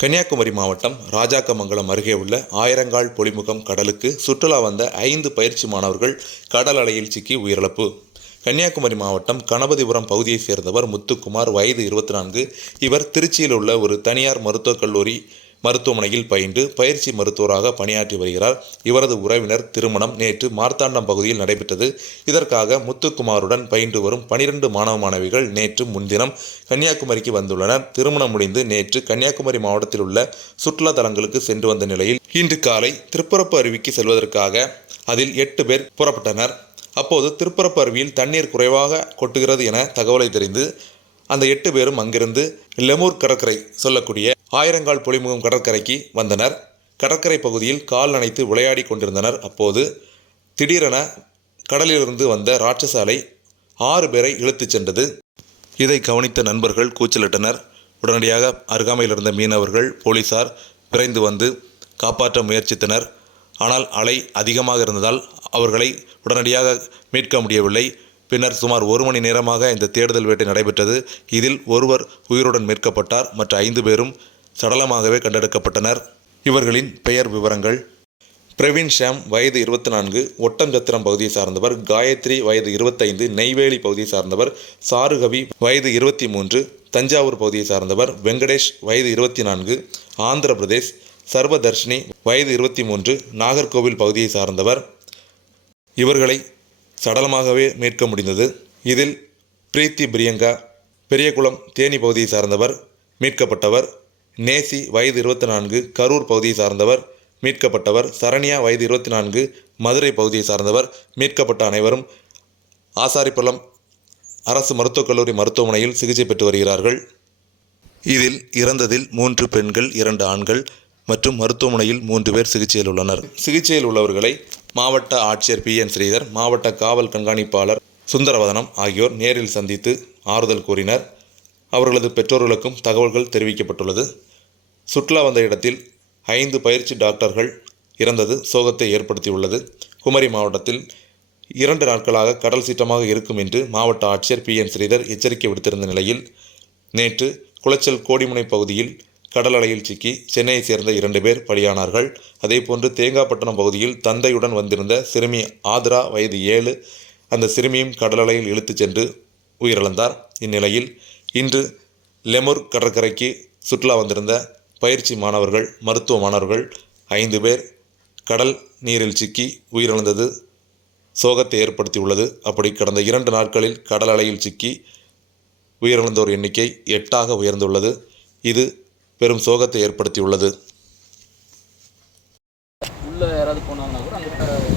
கன்னியாகுமரி மாவட்டம் ராஜாக்கமங்கலம் அருகே உள்ள ஆயிரங்கால் பொலிமுகம் கடலுக்கு சுற்றுலா வந்த 5 பயிற்சி மாணவர்கள் கடல் அலையில் சிக்கி உயிரிழப்பு. கன்னியாகுமரி மாவட்டம் கணபதிபுரம் பகுதியைச் சேர்ந்தவர் முத்துக்குமார், வயது 24. இவர் திருச்சியில் உள்ள ஒரு தனியார் மருத்துவக் கல்லூரி மருத்துவமனையில் பயின்று பயிற்சி மருத்துவராக பணியாற்றி வருகிறார். இவரது உறவினர் திருமணம் நேற்று மார்த்தாண்டம் பகுதியில் நடைபெற்றது. இதற்காக முத்துக்குமாருடன் பயின்று வரும் 12 மாணவ மாணவிகள் நேற்று முன்தினம் கன்னியாகுமரிக்கு வந்துள்ளனர். திருமணம் முடிந்து நேற்று கன்னியாகுமரி மாவட்டத்தில் உள்ள சுற்றுலா தலங்களுக்கு சென்று வந்த நிலையில் இன்று காலை திருப்பரப்பு அருவிக்கு செல்வதற்காக அதில் 8 பேர் புறப்பட்டனர். அப்போது திருப்பரப்பு அருவியில் தண்ணீர் குறைவாக கொட்டுகிறது என தகவலை தெரிந்து அந்த 8 பேரும் அங்கிருந்து லெமூர் கடற்கரை சொல்லக்கூடிய ஆயிரங்கால் பொலிமுகம் கடற்கரைக்கு வந்தனர். கடற்கரை பகுதியில் கால் நனைத்து விளையாடி கொண்டிருந்தனர். அப்போது திடீரென கடலிலிருந்து வந்த ராட்சச அலை 6 பேரை இழுத்துச் சென்றது. இதை கவனித்த நண்பர்கள் கூச்சலிட்டனர். உடனடியாக அருகாமையில் இருந்த மீனவர்கள், போலீசார் விரைந்து வந்து காப்பாற்ற முயற்சித்தனர். ஆனால் அலை அதிகமாக இருந்ததால் அவர்களை உடனடியாக மீட்க முடியவில்லை. பின்னர் சுமார் 1 மணி நேரமாக இந்த தேடுதல் வேட்டை நடைபெற்றது. இதில் ஒருவர் உயிருடன் மீட்கப்பட்டார். மற்ற 5 பேரும் சடலமாகவே கண்டெடுக்கப்பட்டனர். இவர்களின் பெயர் விவரங்கள்: பிரவீன் ஷாம், வயது 24, ஒட்டஞ்சத்திரம் பகுதியை சார்ந்தவர். காயத்ரி, வயது 25, நெய்வேலி பகுதியை சார்ந்தவர். சாருகவி, வயது 23, தஞ்சாவூர் பகுதியை சார்ந்தவர். வெங்கடேஷ், வயது 24, ஆந்திர பிரதேஷ். சர்வதர்ஷினி, வயது 23, நாகர்கோவில் பகுதியை சார்ந்தவர். இவர்களை சடலமாகவே மீட்க முடிந்தது. இதில் பிரீத்தி பிரியங்கா, பெரியகுளம் தேனி பகுதியை சார்ந்தவர், மீட்கப்பட்டவர். நேசி, வயது 24, கரூர் பகுதியை சார்ந்தவர், மீட்கப்பட்டவர். சரண்யா, வயது 24, மதுரை பகுதியை சார்ந்தவர். மீட்கப்பட்ட அனைவரும் ஆசாரிப்பள்ளம் அரசு மருத்துவக் கல்லூரி மருத்துவமனையில் சிகிச்சை பெற்று வருகிறார்கள். இதில் இறந்ததில் 3 பெண்கள், 2 ஆண்கள் மற்றும் மருத்துவமனையில் 3 பேர் சிகிச்சையில் உள்ளனர். சிகிச்சையில் உள்ளவர்களை மாவட்ட ஆட்சியர் PN ஸ்ரீதர், மாவட்ட காவல் கண்காணிப்பாளர் சுந்தரவதனம் ஆகியோர் நேரில் சந்தித்து ஆறுதல் கூறினர். அவர்களது பெற்றோர்களுக்கும் தகவல்கள் தெரிவிக்கப்பட்டுள்ளது. சுற்றுலா வந்த இடத்தில் 5 பயிற்சி டாக்டர்கள் இறந்தது சோகத்தை ஏற்படுத்தியுள்ளது. குமரி மாவட்டத்தில் 2 நாட்களாக கடல் சீற்றமாக இருக்கும் என்று மாவட்ட ஆட்சியர் PN ஸ்ரீதர் எச்சரிக்கை விடுத்திருந்த நிலையில் நேற்று குளச்சல் கோடிமுனை பகுதியில் கடல் அலையில் சிக்கி சென்னையை சேர்ந்த 2 பேர் பலியானார்கள். அதேபோன்று தேங்காப்பட்டினம் பகுதியில் தந்தையுடன் வந்திருந்த சிறுமி ஆத்ரா, வயது 7, அந்த சிறுமியும் கடல் அலையில் இழுத்துச் சென்று உயிரிழந்தார். இந்நிலையில் இன்று லெமூர் கடற்கரைக்கு சுற்றுலா வந்திருந்த பயிற்சி மாணவர்கள், மருத்துவ மாணவர்கள் 5 பேர் கடல் நீரில் சிக்கி உயிரிழந்தது சோகத்தை ஏற்படுத்தியுள்ளது. அப்படி கடந்த 2 நாட்களில் கடல் அலையில் சிக்கி உயிரிழந்தோர் எண்ணிக்கை 8ஆக உயர்ந்துள்ளது. இது பெரும் சோகத்தை ஏற்படுத்தியுள்ளது. உள்ள யாராவது போனாங்கன்னா கூட அந்த கடல்